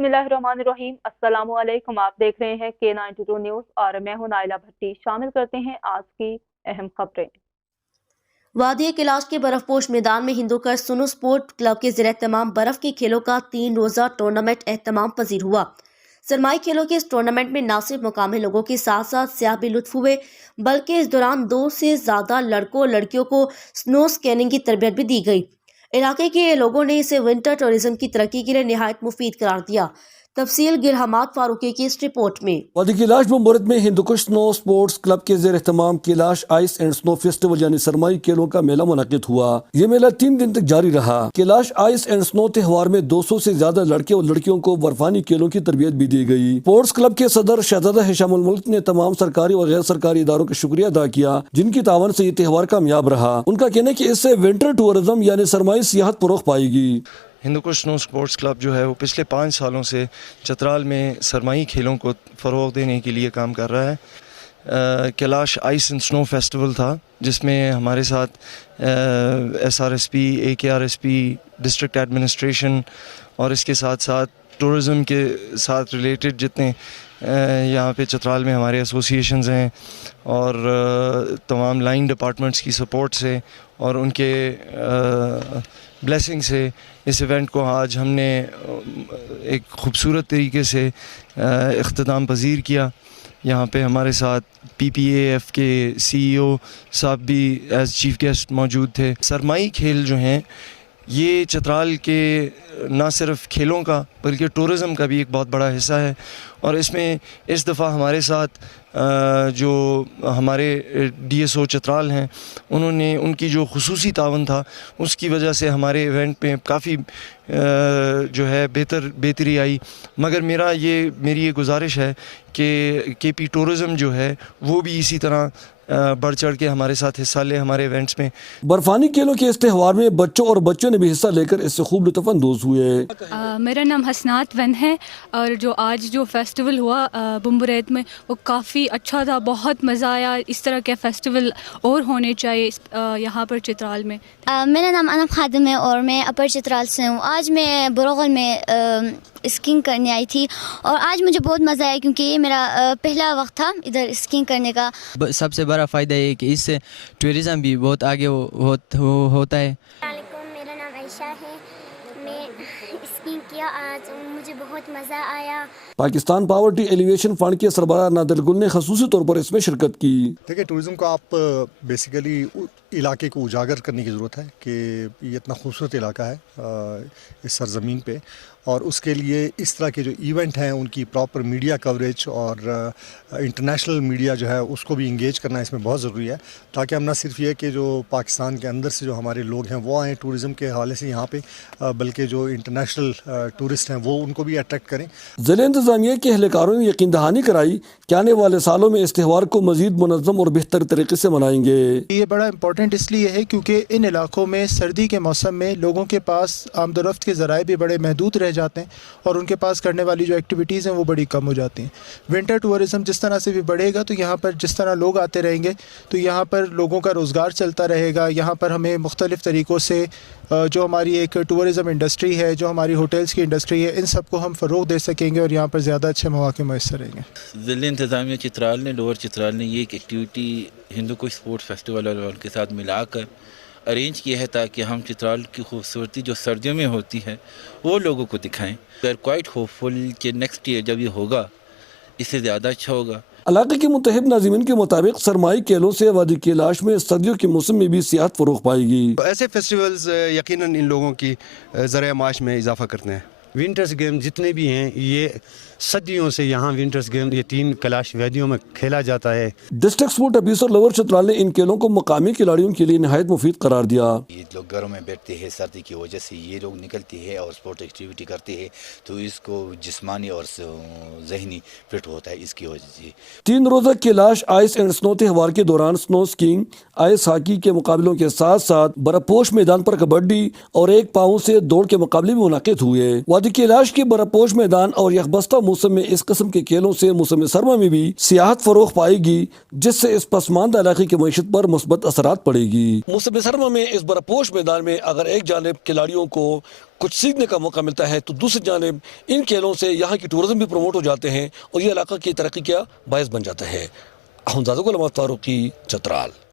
बिस्मिल्लाहिर्रहमानिर्रहीम। अस्सलामु अलैकुम। आप देख रहे हैं K92 न्यूज़ और मैं हूं नाइला भट्टी। शामिल करते हैं आज की अहम खबरें। वादी कैलाश के बर्फपोश मैदान में हिंदुकर सुनो स्पोर्ट क्लब के ज़रिए तमाम बर्फ के खेलों का 3 रोज़ा टूर्नामेंट एहतमाम पजीर हुआ। सरमाई खेलों के इस टूर्नामेंट में न सिर्फ मुकामी लोगों के साथ साथ सियाह भी लुत्फ हुए, बल्कि इस दौरान 2 से ज़्यादा लड़कों और लड़कियों को स्नो स्केनिंग की तरबियत भी दी गई। इलाके के लोगों ने इसे विंटर टूरिज्म की तरक्की के लिए निहायत मुफीद करार दिया। तफसील गिलहमाद फारूकी की इस रिपोर्ट में। वादी कैलाश बम्बरत में हिंदुकुश स्नो स्पोर्ट्स क्लब के ज़ेर एहतमाम Kailash ice and snow festival यानी सरमाई खेलों का मेला मुनक़िद हुआ। ये मेला 3 दिन तक जारी रहा। कैलाश आइस एंड स्नो त्योहार में 200 से ज्यादा लड़के और लड़कियों को बर्फानी खेलों की तरबियत भी दी गई। स्पोर्ट्स क्लब के सदर शहजादा हिशामुल मुल्क ने तमाम सरकारी और गैर सरकारी इदारों का शुक्रिया अदा किया, जिनकी तावन से ये त्योहार कामयाब रहा। उनका कहना है कि इससे विंटर टूरिज्म यानी सरमाई सियाहत फरोग़ पाएगी। हिंदुकुश स्नो स्पोर्ट्स क्लब जो है वो पिछले 5 सालों से चतराल में सरमाई खेलों को फ़रोग़ देने के लिए काम कर रहा है। Kailash ice and snow festival था, जिसमें हमारे साथ SRSP, AKRSP, डिस्ट्रिक्ट एडमिनिस्ट्रेशन और इसके साथ साथ टूरिज़म के साथ रिलेटेड जितने यहाँ पे चतराल में हमारे एसोसिएशंस हैं और तमाम लाइन डिपार्टमेंट्स की सपोर्ट से और उनके ब्लेसिंग से इस इवेंट को आज हमने एक ख़ूबसूरत तरीके से इख्तिताम पजीर किया। यहाँ पे हमारे साथ PPAF के CEO साहब भी एज़ चीफ़ गेस्ट मौजूद थे। सरमाई खेल जो हैं ये चतराल के ना सिर्फ खेलों का बल्कि टूरिज़म का भी एक बहुत बड़ा हिस्सा है और इसमें इस दफ़ा हमारे साथ जो हमारे DSO चतराल हैं उन्होंने उनकी जो खुसूसी तावन था उसकी वजह से हमारे इवेंट में काफ़ी जो है बेहतरी आई। मगर मेरी ये गुजारिश है कि KP टूरिज़म जो है वो भी इसी तरह बढ़ चढ़ के हमारे साथ हिस्सा ले हमारे इवेंट्स में। बर्फानी खेलों के इस त्योहार में बच्चों और बच्चों ने भी हिस्सा लेकर इससे खूब लुत्फ़अंदोज़ हुए। मेरा नाम हसनात वन है और जो आज जो फेस्टिवल हुआ बुम्बरेत में वो काफ़ी अच्छा था, बहुत मज़ा आया। इस तरह के फेस्टिवल और होने चाहिए यहाँ पर चित्राल में। मेरा नाम अनम खादिम है और मैं अपर चित्राल से हूँ। आज मैं बुरोगल में स्कीइंग करने आई थी और आज मुझे बहुत मज़ा आया क्योंकि ये मेरा पहला वक्त था इधर स्कीइंग करने का। सबसे बड़ा फ़ायदा ये कि इससे टूरिज़म भी बहुत आगे होता है। मेरा नाम आयशा है, मैं स्कीइंग किया आज, मुझे बहुत मज़ा आया। पाकिस्तान पावर्टी एलिवेशन फंड के सरबराह नादिर गुल ने खसूसी तौर पर इसमें शिरकत की। देखिए, टूरिज़म को आप बेसिकली इलाके को उजागर करने की ज़रूरत है कि ये इतना खूबसूरत इलाका है इस सरज़मीन पे, और उसके लिए इस तरह के जो इवेंट हैं उनकी प्रॉपर मीडिया कवरेज और इंटरनेशनल मीडिया जो है उसको भी इंगेज करना इसमें बहुत ज़रूरी है, ताकि हम ना सिर्फ ये कि जो पाकिस्तान के अंदर से जो हमारे लोग हैं वो आएँ टूरिज़म के हवाले से यहाँ पे, बल्कि जो इंटरनेशनल टूरिस्ट हैं वो उनको भी अट्रैक्ट करें। ज़िला इंतज़ामिया के एहलकारों ने यकीन दहानी कराई कि आने वाले सालों में इस त्यौहार को मज़ीद मुनज़्ज़म और बेहतर तरीके से मनाएंगे। ये बड़ा इंपॉर्टेंट इसलिए है क्योंकि इन इलाकों में सर्दी के मौसम में लोगों के पास आमदोरफ्त के ज़राए भी बड़े महदूद रह जाते हैं और उनके पास करने वाली जो एक्टिविटीज़ हैं वो बड़ी कम हो जाती हैं। विंटर टूरिज़म जिस तरह से भी बढ़ेगा तो यहाँ पर जिस तरह लोग आते रहेंगे तो यहाँ पर लोगों का रोज़गार चलता रहेगा। यहाँ पर हमें मुख्तलिफ़ तरीक़ों से जो हमारी एक टूरिज़म इंडस्ट्री है, जो हमारी होटल्स की इंडस्ट्री है, इन सब को हम फ़रोग़ दे सकेंगे और यहाँ पर ज़्यादा अच्छे मौक़े मैसर रहेंगे। ज़िला इंतज़ामिया चित्राल ने लोअर चित्राल ने ये एक एक्टिविटी हिंदुकुश स्पोर्ट्स फेस्टिवल और उनके साथ मिलाकर अरेंज किया है ताकि हम चित्राल की खूबसूरती जो सर्दियों में होती है वो लोगों को दिखाएं। वी आर क्वाइट होपफुल कि नेक्स्ट ईयर जब ये होगा इससे ज़्यादा अच्छा होगा। इलाके के मुतहिब नाज़िमीन के मुताबिक सरमाई खेलों से वादी कैलाश में सर्दियों के मौसम में भी सियाहत फरोग़ पाएगी। ऐसे फेस्टिवल्स यकीनन इन लोगों की ज़रिए माश में इजाफा करते हैं। विंटर्स गेम जितने भी हैं ये सदियों से यहाँ विंटर्स गेम ये 3 कैलाश वैदियों में खेला जाता है। District sport officer lower Chitral ने इन खेलों को मकामी खिलाड़ियों के लिए निहायत मुफीद करार दिया। ये लोग घरों में बैठते हैं, सर्दी की वजह से ये लोग निकलते हैं और स्पोर्ट एक्टिविटी करते हैं तो इसको जिस्मानी और ज़हनी फिट होता है इसकी वजह से। 3 रोज़ा कैलाश आइस एंड स्नो त्योहार के दौरान स्नो स्कीइंग, आइस हॉकी के मुकाबलों के साथ साथ बर्फपोश मैदान पर कबड्डी और 1 पाँव से दौड़ के मुकाबले भी मुनाकिद हुए। वादी कैलाश के बर्फपोश मैदान और यखबस्ता موسم میں اس قسم کے کھیلوں سے موسم سرما میں بھی سیاحت فروغ پائے گی، جس سے اس پسماندہ علاقے کی معیشت پر مثبت اثرات پڑے گی۔ موسم سرما میں اس برفپوش میدان میں اگر ایک جانب کھلاڑیوں کو کچھ سیکھنے کا موقع ملتا ہے تو دوسری جانب ان کھیلوں سے یہاں کی ٹورزم بھی پروموٹ ہو جاتے ہیں اور یہ علاقہ کی ترقی کا باعث بن جاتا ہے۔ احمد زادہ غلامت فاروقی، چترال۔